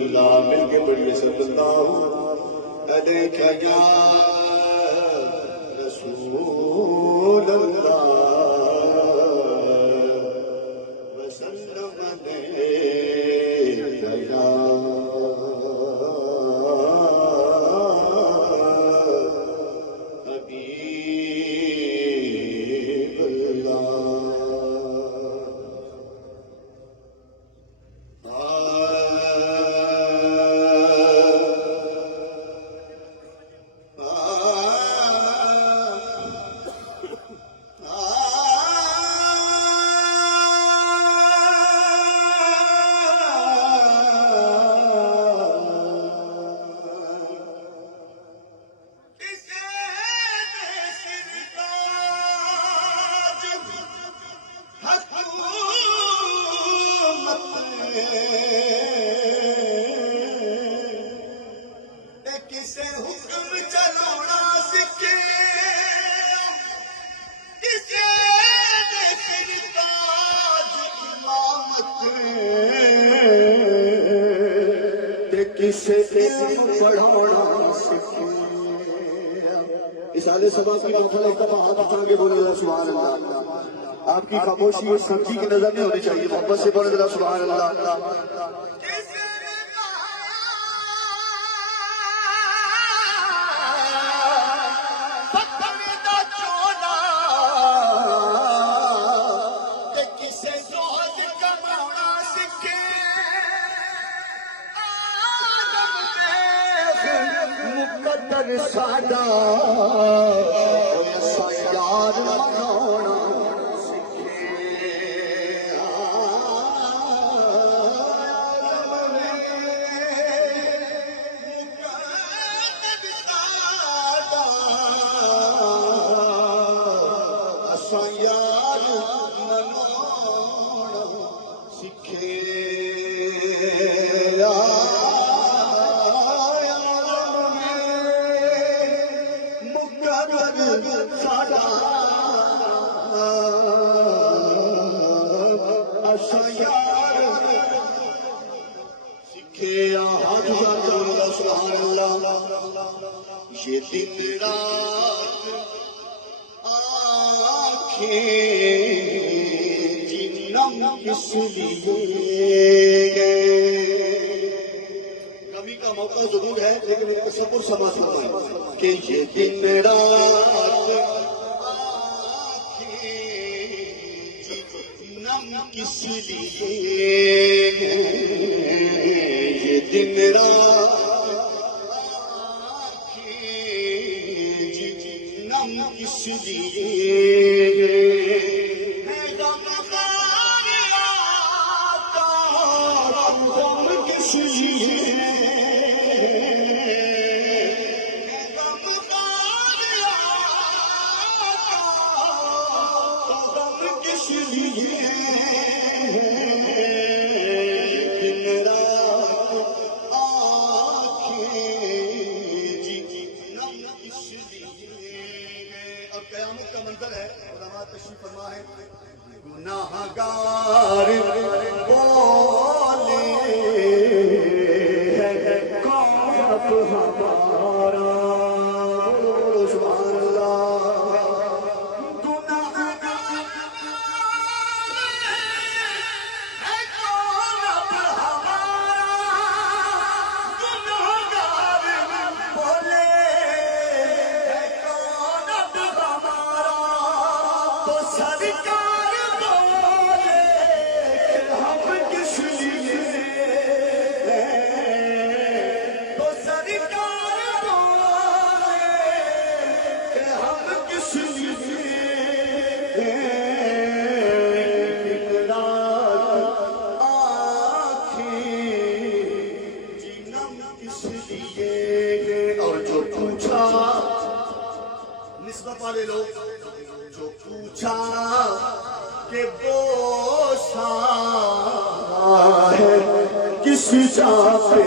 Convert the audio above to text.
मिलके पढ़िए सल्लल्लाहु अलैहि या रसूल अल्लाह वसल्लम अलैहि या हबीब किसे हुक्म चलाना सीखे किसे ताज इमामत किसे पढ़ाना सीखे। इस आले सभा की महफिल एक दफा हाथ उठा के बोले सुभान अल्लाह। आपकी खामोशी और सब्जी की नजर नहीं होनी चाहिए, मोहब्बत से बोले सुभान अल्लाह। सादा यार मनाना सीखे ये दिन रात आँखें जिन्नम किस लिए। कभी का मौका जरूर है लेकिन इनको सबको समझ लो कि ये दिन रात आँखें किस लिए, ये दिन रात किस लिए किस लिए किस लिए का मंजर है तशरीफ फरमा है। गुनाहगार बोले कौन हमारा सुभान अल्लाह। गुनाहगार है कौन हमारा, गुनाहगार बोले सरकार बोले हम किस लिए, तो सरकार बोले हम किस लिए। आँखें जिन्नम किस लिए। और जो पूछा निस्बत वाले लोग जो पूछा कि वो है किस जा पे